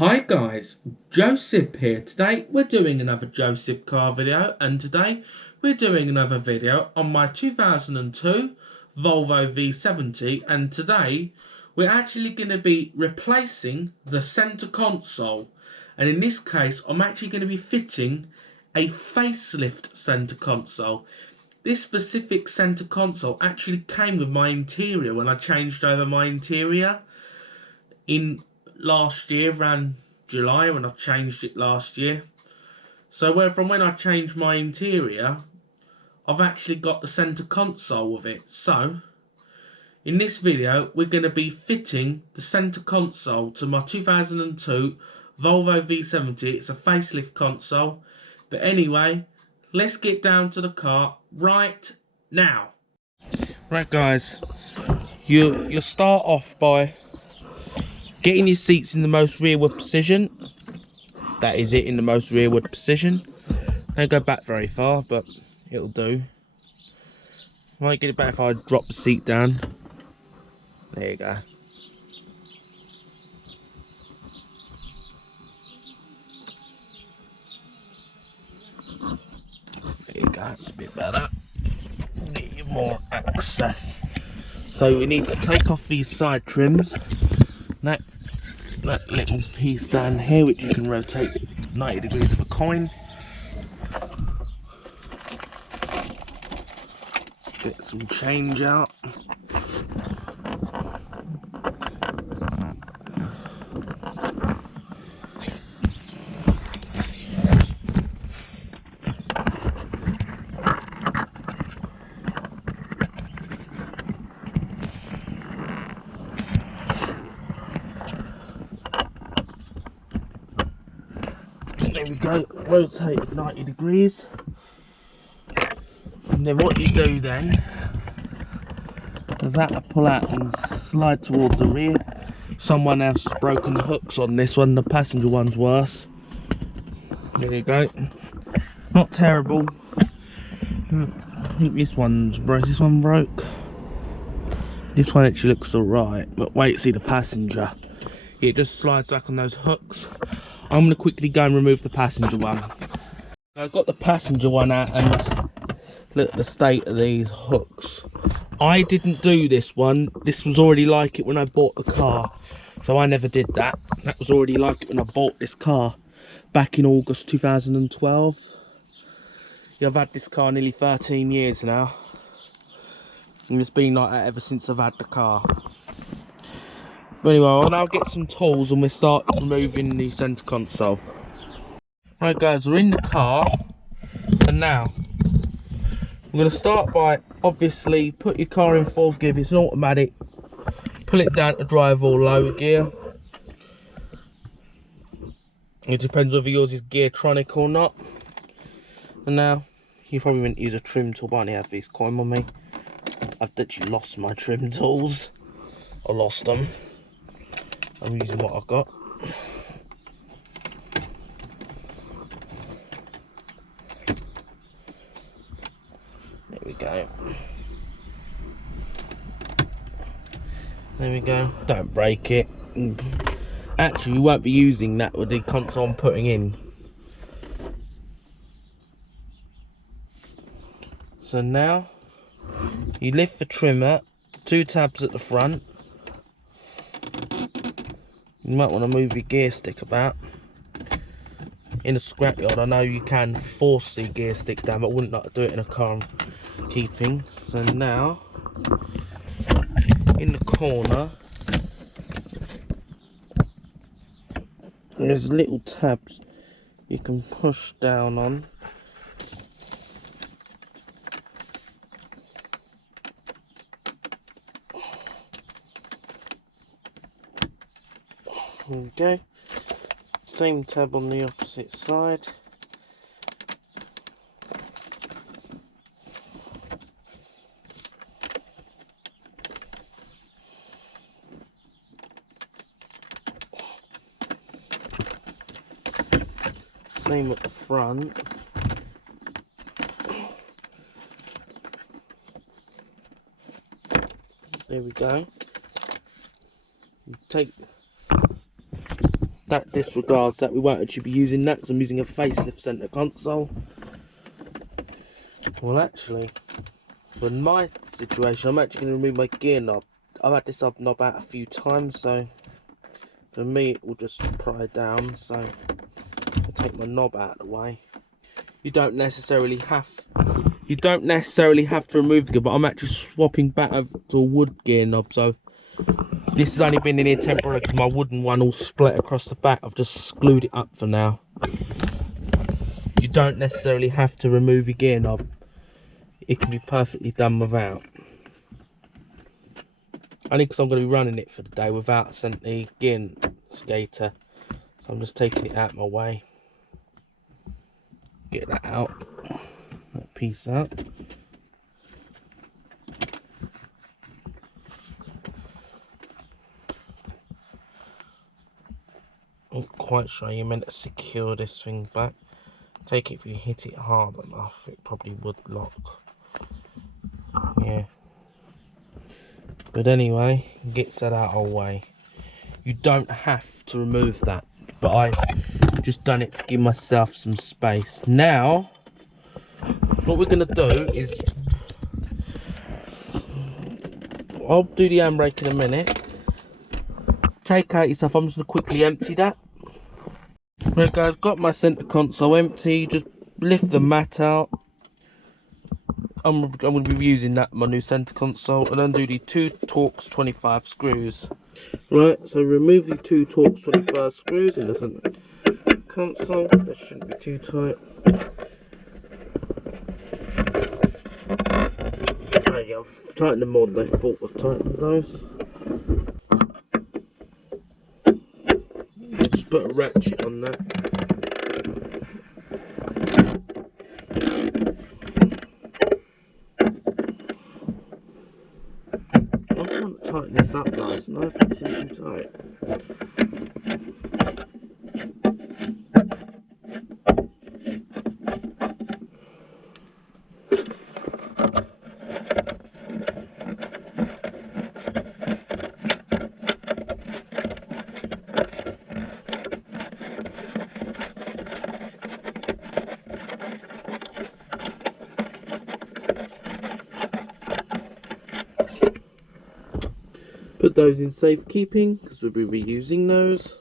Hi guys, Joseph here. Today we're doing another Joseph car video, and today we're doing another video on my 2002 Volvo V70, and today we're actually going to be replacing the centre console, and in this case I'm actually going to be fitting a facelift centre console. This specific centre console actually came with my interior when I changed over my interior in last year, around July, when I changed it last year. So from when I changed my interior, I've actually got the centre console with it. So in this video we're going to be fitting the centre console to my 2002 Volvo V70. It's a facelift console. But anyway, let's get down to the car right now. Right guys, you'll start off by getting your seats in the most rearward position. That is it, in the most rearward position. Don't go back very far, but it'll do. Might get it better if I drop the seat down. There you go. There you go, it's a bit better. Get you more access. So we need to take off these side trims. That little piece down here, which you can rotate 90 degrees of a coin. Get some change out. There we go, rotate 90 degrees. And then what you do then is that I pull out and slide towards the rear. Someone else has broken the hooks on this one, the passenger one's worse. There you go. Not terrible. I think this one broke. This one actually looks alright, but wait, see the passenger. It just slides back on those hooks. I'm going to quickly go and remove the passenger one. I've got the passenger one out, and look at the state of these hooks. I didn't do this one. This was already like it when I bought the car, so I never did that. That was already like it when I bought this car back in August 2012. Yeah, I've had this car nearly 13 years now, and it's been like that ever since I've had the car. But anyway, I'll now get some tools and we'll start removing the centre console. Right guys, we're in the car, and now I'm going to start by, obviously, put your car in fourth gear. If it's an automatic, pull it down to drive or low gear. It depends whether yours is Geartronic or not. And now, you probably wouldn't use a trim tool, but I only have these coin on me. I've literally lost my trim tools. I lost them. I'm using what I've got. There we go. There we go. Don't break it. Actually, we won't be using that with the console I'm putting in. So now, you lift the trimmer, 2 tabs at the front. You might want to move your gear stick about. In a scrapyard, I know you can force the gear stick down, but I wouldn't like to do it in a car I'm keeping. So now, in the corner, there's little tabs you can push down on. There we go. Same tab on the opposite side. Same at the front. There we go. You take that disregards that. We won't actually be using that because I'm using a facelift centre console. Well, actually, for my situation, I'm actually going to remove my gear knob. I've had this knob out a few times, so for me it will just pry down. So I'll take my knob out of the way. You don't necessarily have to remove the gear, but I'm actually swapping back over to a wood gear knob. So this has only been in here temporarily because my wooden one all split across the back. I've just glued it up for now. You don't necessarily have to remove your gear knob. It can be perfectly done without. Only because I'm going to be running it for the day without the gear skater. So I'm just taking it out of my way. Get that out. That piece out. I'm not quite sure you're meant to secure this thing back. Take it if you hit it hard enough, it probably would lock. Yeah. But anyway, gets that out of the way. You don't have to remove that, but I just done it to give myself some space. Now, what we're gonna do is, I'll do the handbrake in a minute. Take out your stuff. I'm just gonna quickly empty that. Right guys, got my centre console empty. Just lift the mat out. I'm going to be using that my new centre console, and undo the 2 Torx 25 screws. Right, so remove the 2 Torx 25 screws in the centre console. That shouldn't be too tight. There you go. I've tightened them more than I thought I've tightened those. Just put a ratchet on that. I'm trying to tighten this up, guys, and I think it's too tight. Put those in safekeeping because we'll be reusing those.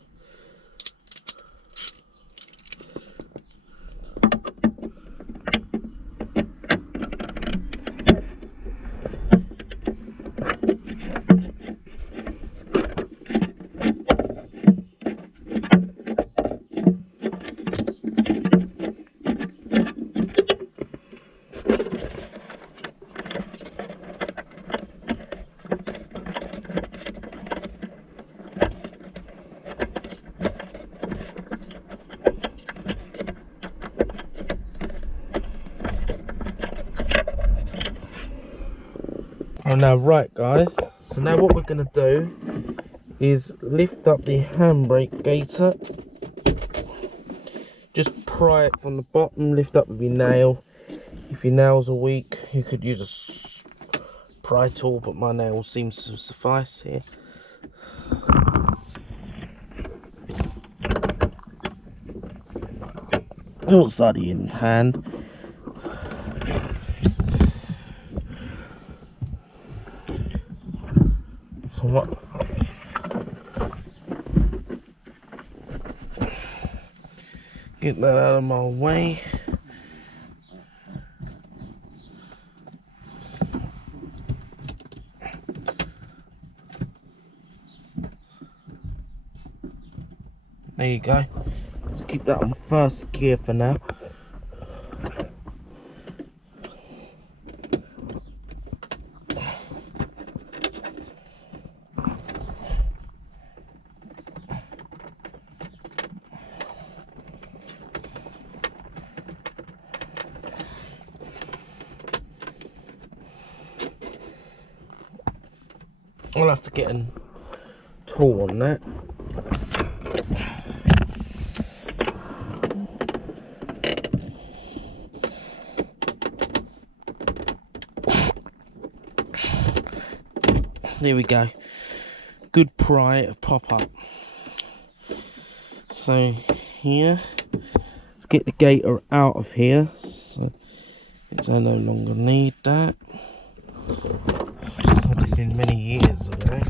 Oh, now right guys, so now what we're going to do is lift up the handbrake gaiter. Just pry it from the bottom, lift up with your nail. If your nails are weak, you could use a pry tool, but my nail seems to suffice here. Outside in hand. So what? Get that out of my way. There you go. Just keep that on first gear for now. I'll have to get a tool on that. There we go. Good pry of pop up. So here, let's get the gator out of here. So I no longer need that. I've this in many years ago.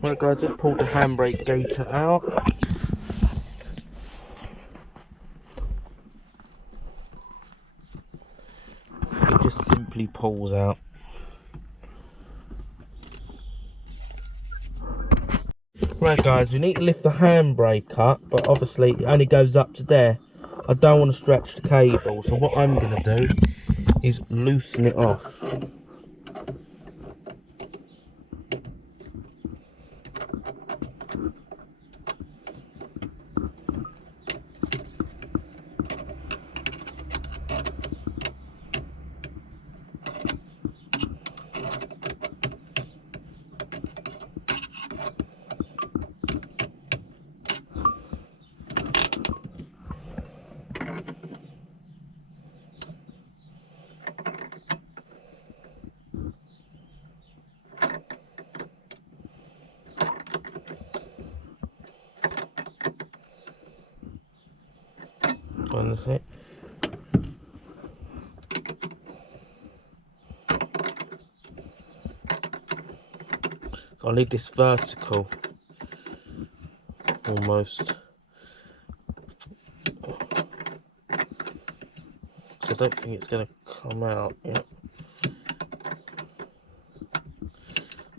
Right guys, just pulled the handbrake gator out. It just simply pulls out. Right guys, we need to lift the handbrake up, but obviously it only goes up to there. I don't want to stretch the cable, so what I'm going to do is loosen it off. And that's it. I need this vertical almost. I don't think it's going to come out yet.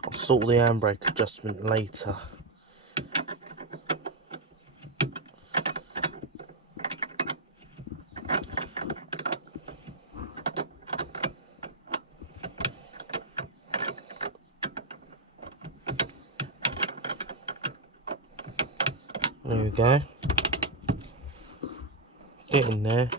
I'll sort the handbrake adjustment later. There we go. Get in there.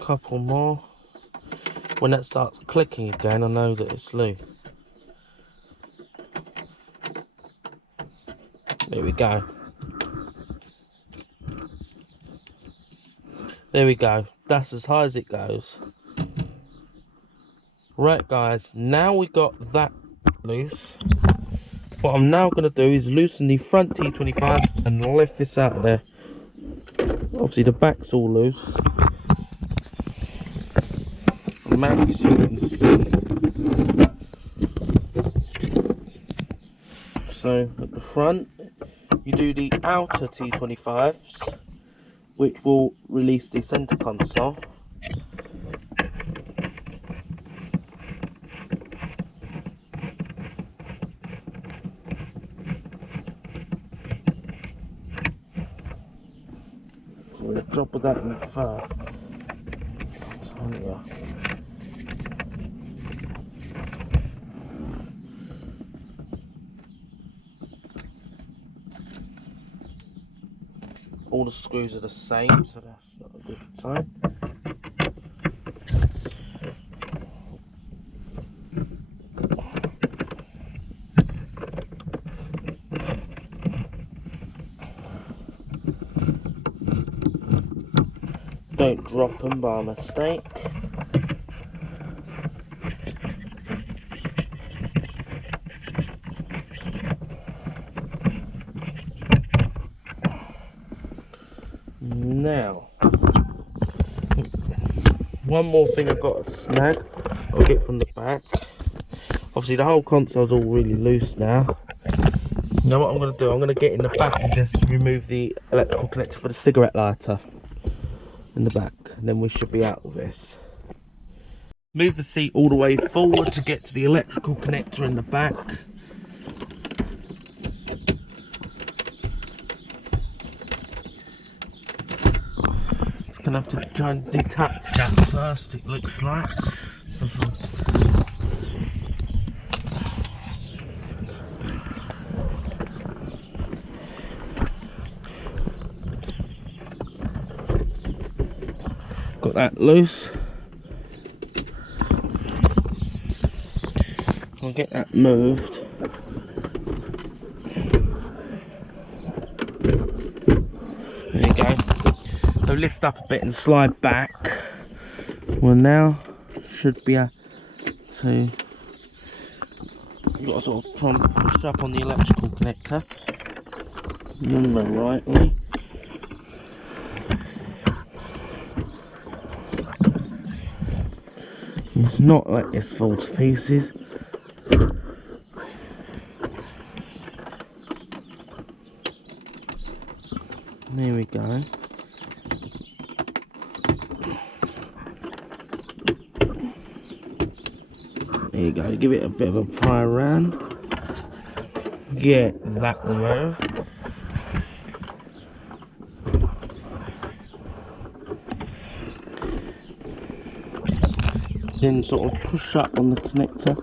Couple more. When that starts clicking again, I know that it's loose. There we go. There we go. That's as high as it goes. Right guys, now we got that loose. What I'm now going to do is loosen the front T25s and lift this out of there. Obviously the back's all loose. Maybe so you can see. So at the front you do the outer T25s, which will release the center console. I'm going to drop that in the fur. All the screws are the same, so that's not a good sign. Don't drop them by mistake. Now, one more thing I've got to snag, I'll get from the back. Obviously the whole console's all really loose now. Now what I'm going to do, I'm going to get in the back and just remove the electrical connector for the cigarette lighter in the back, and then we should be out of this. Move the seat all the way forward to get to the electrical connector in the back. Gonna have to try and detach that first, it looks like. got that loose. I'll get that moved. There you go. So lift up a bit and slide back. Well, now should be able to. You've got to sort of try and push up on the electrical connector. Remember rightly. It's not let this fall to pieces. There we go. There you go, give it a bit of a pry around. Get that removed. Then sort of push up on the connector.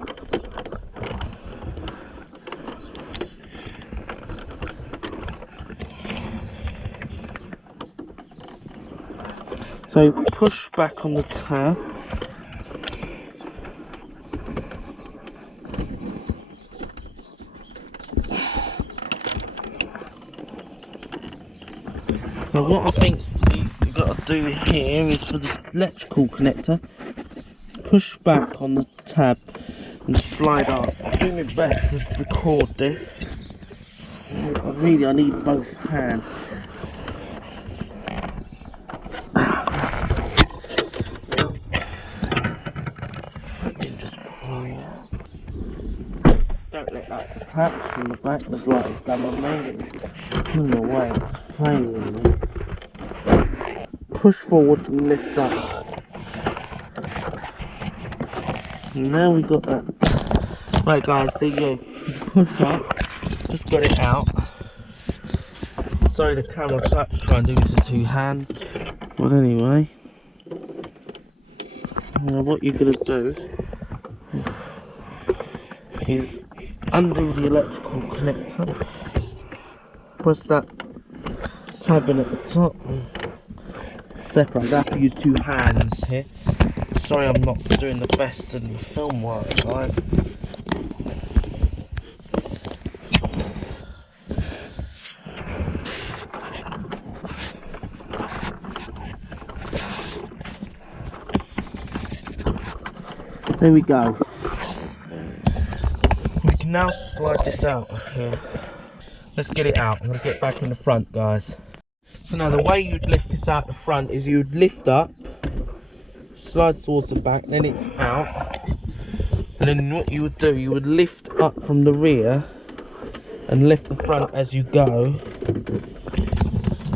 So push back on the tab. So what I think you've got to do here is for the electrical connector, push back on the tab and slide up. I'm doing my best to record this. I need both hands. Don't let that detach from the back, just like it's done on me. In the way, it's failing me. Push forward and lift up. And now we got that. Right guys, see you push up, just got it out. Sorry the camera touch, try and do this with two hands. But anyway, now what you're going to do is undo the electrical connector, press that tab in at the top and separate. I have to use two hands here. Sorry I'm not doing the best in the film work, guys. There we go. We can now slide this out here. Let's get it out. I'm going to get back in the front, guys. So now the way you'd lift this out the front is you'd lift up, slide towards the back, then it's out. And then what you would do, you would lift up from the rear and lift the front as you go.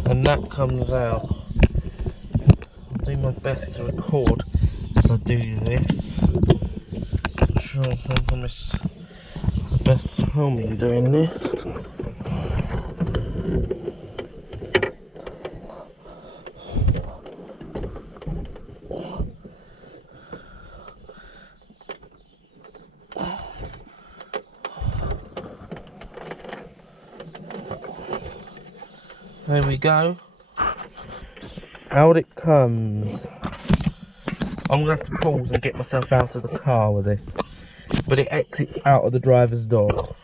And that comes out. I'll do my best to record as I do this. I'm sure I promise the best filming doing this. There we go. Out it comes. I'm going to have to pause and get myself out of the car with this. But it exits out of the driver's door.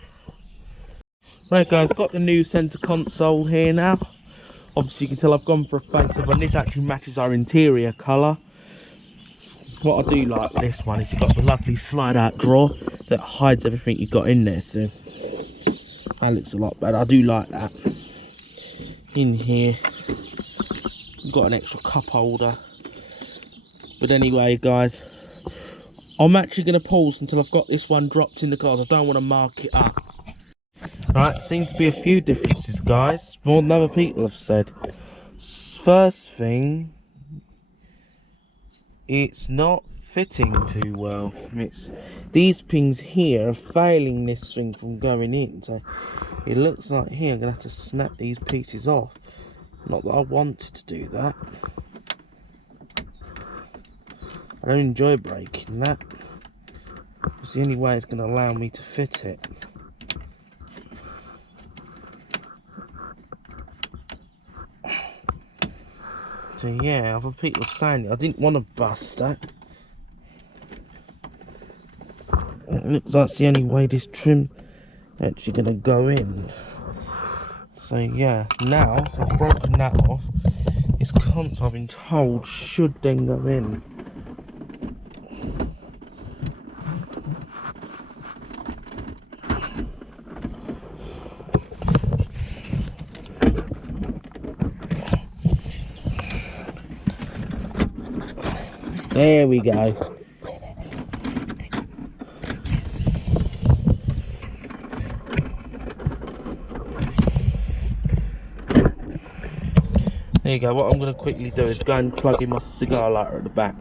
Right guys, got the new centre console here now. Obviously you can tell I've gone for a facelift and this actually matches our interior colour. What I do like with this one is you've got the lovely slide out drawer that hides everything you've got in there. So that looks a lot better. I do like that. In here you've got an extra cup holder. But anyway guys, I'm actually going to pause until I've got this one dropped in the cars. I don't want to mark it up. Right, seems to be a few differences guys, more than other people have said. First thing, it's not fitting too well. These pins here are failing this thing from going in, so it looks like here I'm going to have to snap these pieces off. Not that I wanted to do that. I don't enjoy breaking that. It's the only way it's going to allow me to fit it. So yeah, other people are saying it. I didn't want to bust that. It looks like it's the only way this trim actually gonna go in. So yeah, now, so I've broken that off. This console I've been told should then go in. There we go. There you go. What I'm going to quickly do is go and plug in my cigar lighter at the back.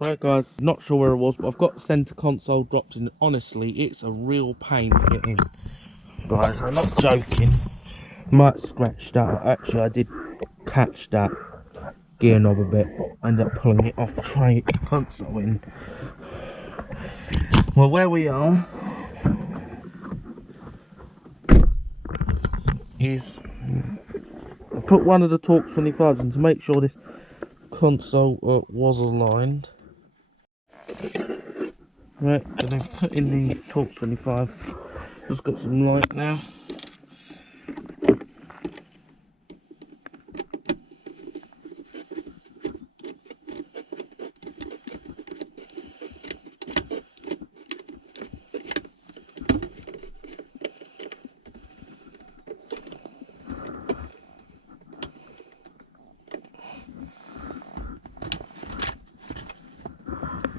Right guys, not sure where it was, but I've got the centre console dropped in. Honestly, it's a real pain to get in. Guys, I'm not joking. Might scratch that. Actually, I did catch that gear knob a bit. I ended up pulling it off, trying to get the console in. Well, where we are is I put one of the Torx 25s in to make sure this console was aligned. Right, gonna put in the Torx 25. Just got some light now.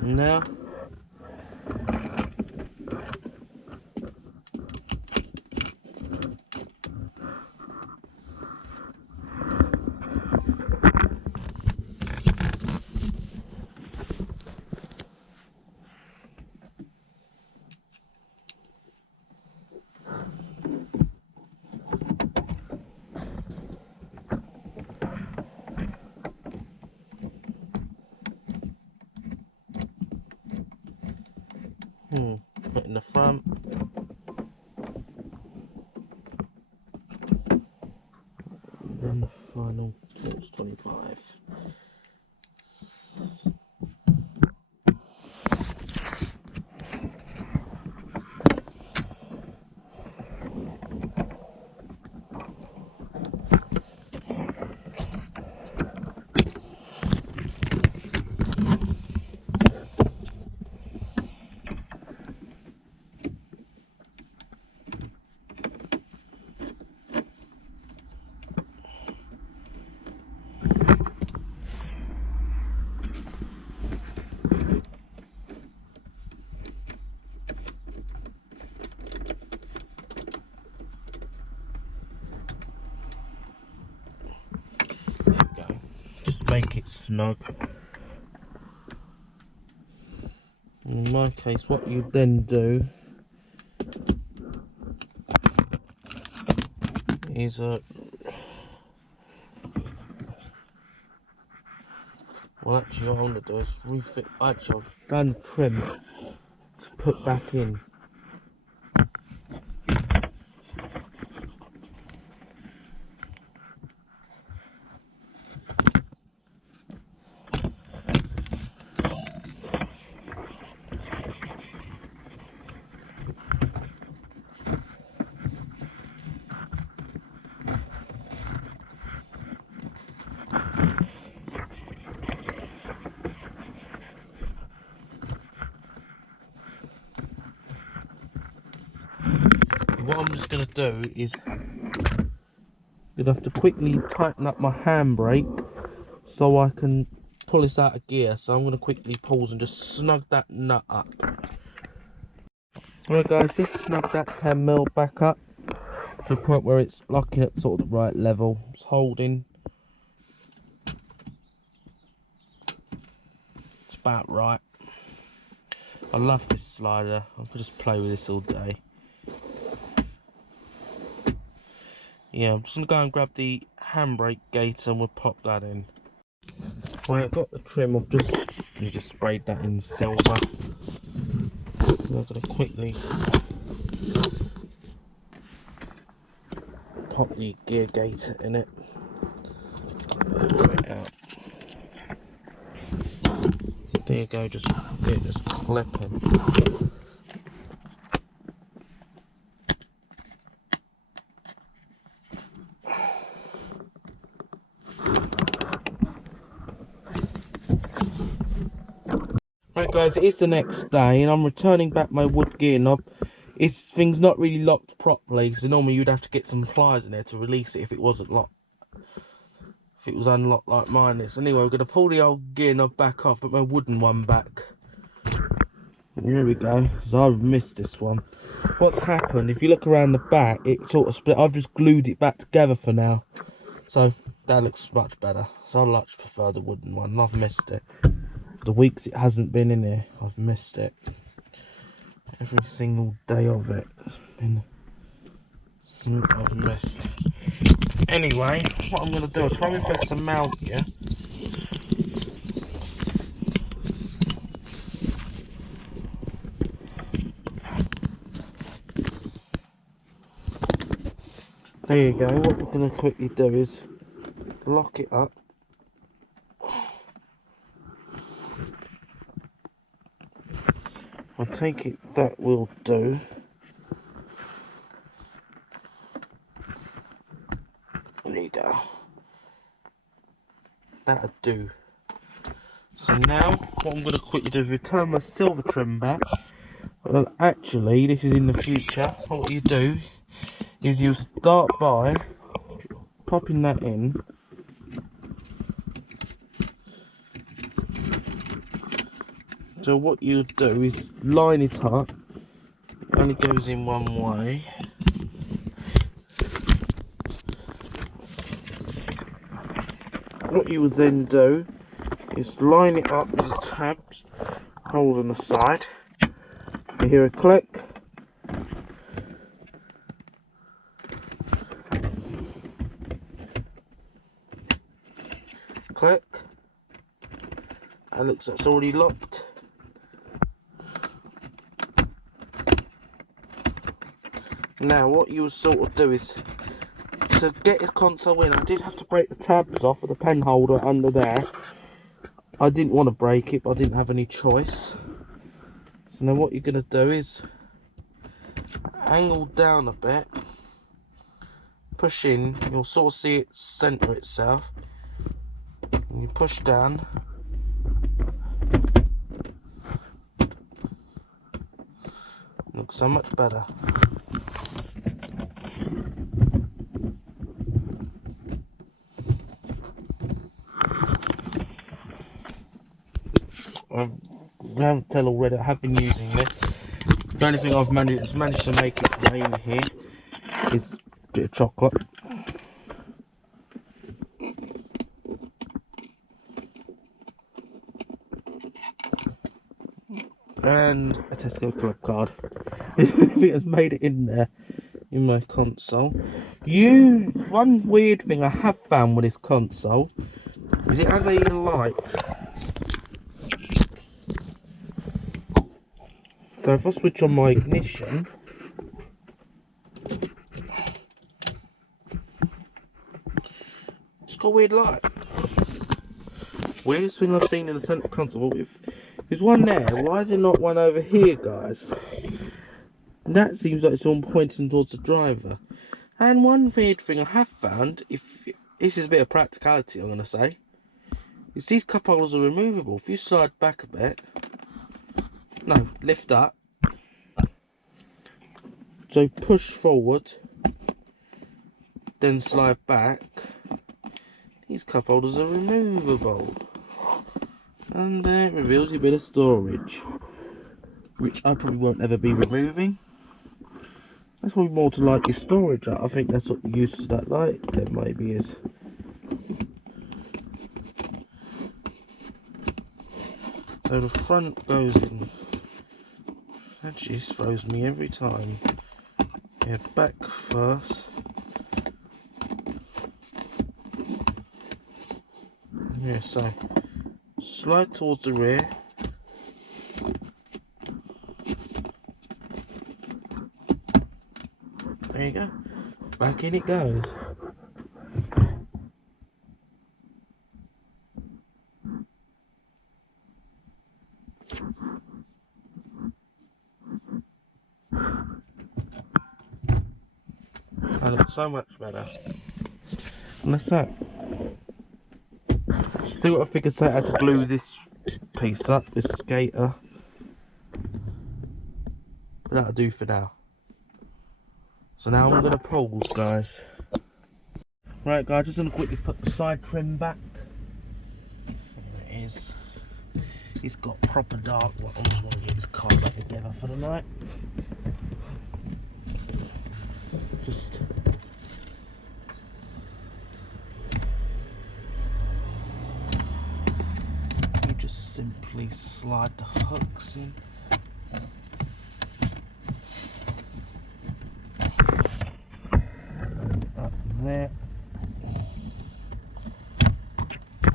Now put in the front. And then the final Torx 25. Make it snug. In my case, what you then do is well, actually, what I want to do is refit. Actually, I've found trim to put back in. What I'm just going to do is I'm going to have to quickly tighten up my handbrake so I can pull this out of gear. So I'm going to quickly pause and just snug that nut up. Right guys, just snug that 10mm back up to a point where it's locking at sort of the right level. It's holding. It's about right. I love this slider. I could just play with this all day. Yeah, I'm just going to go and grab the handbrake gaiter and we'll pop that in. Right, I've got the trim, you just sprayed that in silver. So I'm going to quickly pop the gear gaiter in it. Put it out. There you go, just clipping. Right guys, it is the next day and I'm returning back my wood gear knob. Thing's not really locked properly, so normally you'd have to get some pliers in there to release it if it wasn't locked. If it was unlocked like mine is. Anyway, we're going to pull the old gear knob back off, put my wooden one back. Here we go, so I've missed this one. What's happened, if you look around the back, it sort of split. I've just glued it back together for now. So that looks much better. So I much prefer the wooden one, and I've missed it. The weeks it hasn't been in here, I've missed it. Every single day of it has been something I've missed. Anyway, what I'm going to do is try my best to mount you. There you go. What we're going to quickly do is lock it up. I take it that will do. There you go. That'll do. So now, what I'm going to quickly do is return my silver trim back. Well, actually, this is in the future. What you do is you start by popping that in. So what you do is line it up. It only goes in one way. What you would then do is line it up with the tabs, hold on the side. You hear a click. Click. That looks like it's already locked. Now what you would sort of do is, to get his console in, I did have to break the tabs off of the pen holder under there. I didn't want to break it, but I didn't have any choice. So now what you're going to do is angle down a bit, push in, you'll sort of see it centre itself, and you push down. Looks so much better. I can't tell already, I have been using this. The only thing I've managed to make it rain here is a bit of chocolate. And a Tesco club card. It has made it in there in my console. One weird thing I have found with this console is it has a light. So if I switch on my ignition, it's got a weird light. Weirdest thing I've seen in the centre console. There's one there, why is there not one over here, guys? And that seems like it's all pointing towards the driver. And one weird thing I have found, if this is a bit of practicality I'm going to say, is these cup holders are removable. If you slide back a bit, no, lift up, so push forward, then slide back, these cup holders are removable. And it reveals a bit of storage, which I probably won't ever be removing. That's probably more to like your storage. I think that's what the use of that light then maybe is. So the front goes in. Actually, this throws me every time. Yeah, back first. Yeah, so slide towards the rear. There you go. Back in it goes. That looks so much better. And that's that. Still got to figure out how to glue this piece up, this skater. But that'll do for now. So now I'm going to pause, guys. Right, guys, just going to quickly put the side trim back. There it is. It's got proper dark. Well, I just want to get this car back together for the night. Just you just simply slide the hooks in. Up there. There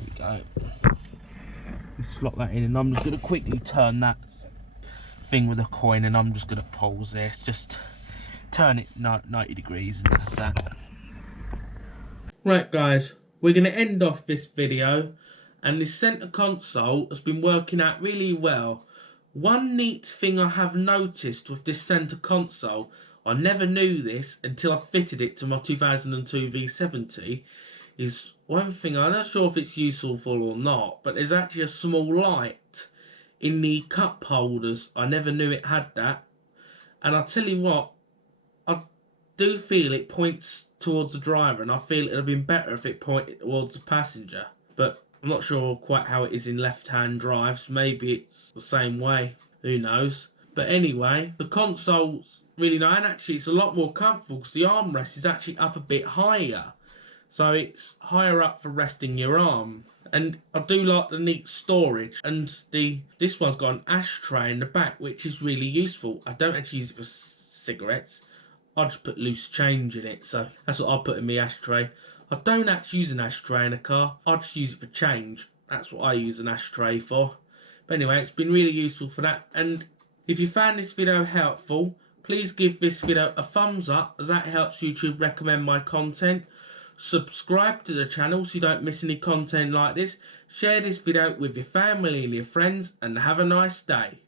we go. You slot that in, and I'm just going to quickly turn that thing with a coin, and I'm just going to pause this, just turn it 90 degrees, and that's that. Right, guys, we're going to end off this video, and this centre console has been working out really well. One neat thing I have noticed with this centre console, I never knew this until I fitted it to my 2002 V70, is one thing, I'm not sure if it's useful or not, but there's actually a small light in the cup holders. I never knew it had that. And I'll tell you what, I do feel it points towards the driver, and I feel it would have been better if it pointed towards the passenger. But I'm not sure quite how it is in left-hand drives. Maybe it's the same way. Who knows? But anyway, the console's really nice, and actually it's a lot more comfortable because the armrest is actually up a bit higher. So it's higher up for resting your arm. And I do like the neat storage, and this one's got an ashtray in the back, which is really useful. I don't actually use it for cigarettes. I just put loose change in it, so that's what I put in my ashtray. I don't actually use an ashtray in a car. I just use it for change. That's what I use an ashtray for. But anyway, it's been really useful for that. And if you found this video helpful, please give this video a thumbs up, as that helps YouTube recommend my content. Subscribe to the channel so you don't miss any content like this. Share this video with your family and your friends, and have a nice day.